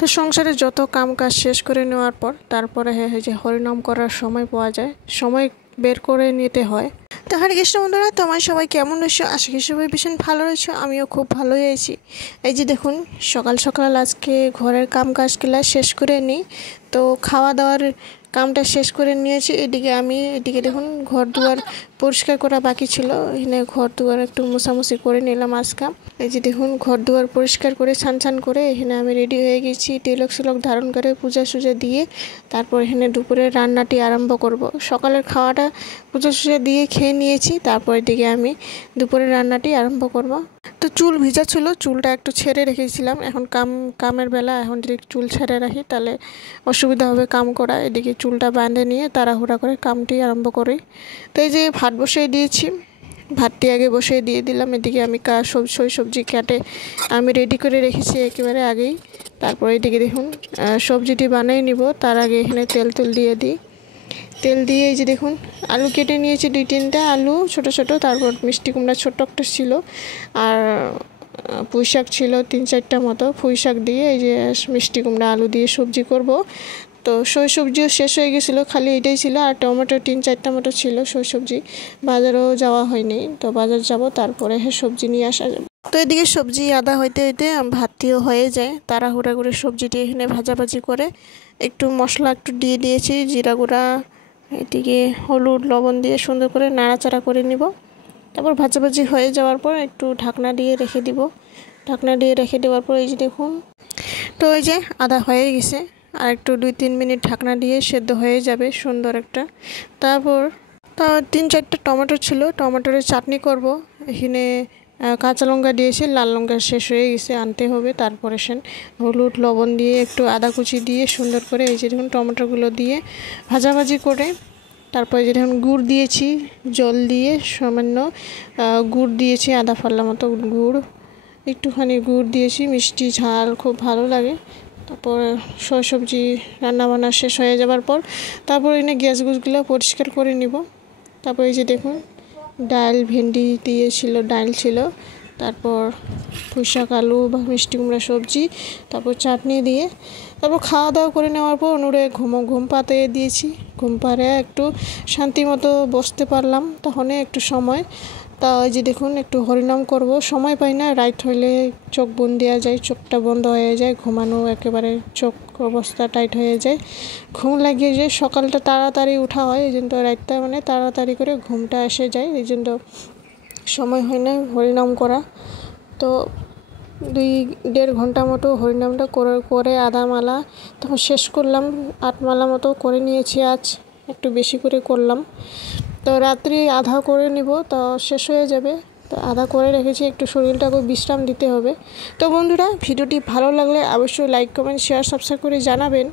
তো সংসারে যত কাম কাজ শেষ করে নেওয়ার পর তারপরে যে হরিনাম করার সময় পাওয়া যায়, সময় বের করে নিতে হয়। তো হরে কৃষ্ণ বন্ধুরা, তোমার সবাই কেমন রয়েছো? আশা করি সবাই ভীষণ ভালো রয়েছো, আমিও খুব ভালোই আছি। এই যে দেখুন, সকাল সকাল আজকে ঘরের কাম কাজগুলো শেষ করে নিই। তো খাওয়া দাওয়ার কামটা শেষ করে নিয়েছি। এদিকে দেখুন, ঘর দুয়ার পরিষ্কার করা বাকি ছিল। এখানে ঘর দুয়ার একটু মোছামুছি করে নিলাম আজকে। এই যে দেখুন, ঘর দুয়ার পরিষ্কার করে ছান করে এখানে আমি রেডি হয়ে গেছি, তিলক সিলক ধারণ করে পূজা সুজা দিয়ে তারপর এখানে দুপুরে রান্নাটি আরম্ভ করব। সকালের খাওয়াটা পূজা সুজা দিয়ে খেয়ে নিয়েছি, তারপর এদিকে আমি দুপুরে রান্নাটি আরম্ভ করব। তো চুল ভিজা ছিল, চুলটা একটু ছেড়ে রেখেছিলাম। এখন কামের বেলা, এখন যদি চুল ছেড়ে রাখি তাহলে অসুবিধা হবে কাম করা। এদিকে চুলটা বাঁধে নিয়ে তাড়াহুড়া করে কামটি আরম্ভ করি। তো এই যে ভাত বসিয়ে দিয়েছি, ভাতটি আগে বসিয়ে দিয়ে দিলাম। এদিকে আমি সবজি কেটে আমি রেডি করে রেখেছি একেবারে আগেই। তারপর এদিকে দেখুন, সবজিটি বানিয়ে নিব। তার আগে এখানে তেল দিয়ে দিই। তেল দিয়ে এই যে দেখুন, আলু কেটে নিয়েছি 2-3টা আলু ছোট ছোট। তারপর মিষ্টি কুমড়া ছোট্ট একটা ছিল, আর পুঁই শাক ছিল 3-4টা মতো। পুঁই শাক দিয়ে এই যে মিষ্টি কুমড়া আলু দিয়ে সবজি করব। তো সবজিও শেষ হয়ে গেছিলো, খালি এটাই ছিল। আর টমেটো 3-4টা মতো ছিল সবজি। বাজারেও যাওয়া হয়নি, তো বাজার যাব, তারপরে সবজি নিয়ে আসা যাবে। তো এদিকে সবজি আদা হইতে ভাতটিও হয়ে যায়। তাড়াহুড়া করে সবজিটি এখানে ভাজাভাজি করে একটু মশলা একটু দিয়ে দিয়েছি, জিরা গুঁড়া, এদিকে হলুদ লবণ দিয়ে সুন্দর করে নাড়াচাড়া করে নিব। তারপর ভাজাভাজি হয়ে যাওয়ার পর একটু ঢাকনা দিয়ে রেখে দিব। ঢাকনা দিয়ে রেখে দেওয়ার পর এই যে দেখুন, তো এই যে আদা হয়ে গেছে। আর একটু 2-3 মিনিট ঢাকনা দিয়ে সেদ্ধ হয়ে যাবে সুন্দর একটা। তারপর 3-4টা টমেটো ছিল, টমেটোর চাটনি করব। এখানে কাঁচা লঙ্কা দিয়েছি, লাল লঙ্কা শেষ হয়ে গেছে, আনতে হবে। তারপরে হলুদ লবণ দিয়ে একটু আদা কুচি দিয়ে সুন্দর করে এই যে দেখুন টমেটোগুলো দিয়ে ভাজাভাজি করে তারপরে যে দেখুন গুড় দিয়েছি, জল দিয়ে সামান্য গুড় দিয়েছি, আধা ফাল্লা মতো গুড়, একটুখানি গুড় দিয়েছি। মিষ্টি ঝাল খুব ভালো লাগে। তারপর সবজি রান্নাবান্না শেষ হয়ে যাবার পর তারপর এনে গ্যাসগুলো পরিষ্কার করে নিব। তারপর এই যে দেখুন, ডাল ভেন্ডি দিয়েছিল, ডাল ছিল, তারপর পুঁই শাক আলু বা মিষ্টি কুমড়া সবজি, তারপর চাটনি দিয়ে তারপর খাওয়া দাওয়া করে নেওয়ার পর অনুরে ঘুম পাতে দিয়েছি। ঘুম পাড়ে একটু শান্তি মতো বসতে পারলাম, তখন একটু সময়। তা ওই যে দেখুন, একটু হরিনাম করব, সময় পাই না। রাইট হইলে চোখ বন্ধ দেওয়া যায়, চোখটা বন্ধ হয়ে যায়, ঘুমানো একেবারে চোখ অবস্থা টাইট হয়ে যায়, ঘুম লাগিয়ে যায়। সকালটা তাড়াতাড়ি উঠা হয়, এই জন্য রাতটা মানে তাড়াতাড়ি করে ঘুমটা এসে যায়, এই জন্য সময় হয় না হরিনাম করা। তো 2-1.5 ঘন্টা মতো হরিনামটা করে আধা মালা তখন শেষ করলাম। 8 মালা মতো করে নিয়েছি, আজ একটু বেশি করে করলাম। তো রাত্রি আধা করে নিব, তো শেষ হয়ে যাবে। তো আধা করে রেখেছি, একটু শরীরটাকে বিশ্রাম দিতে হবে। তো বন্ধুরা, ভিডিওটি ভালো লাগলে অবশ্যই লাইক কমেন্ট শেয়ার সাবস্ক্রাইব করে জানাবেন।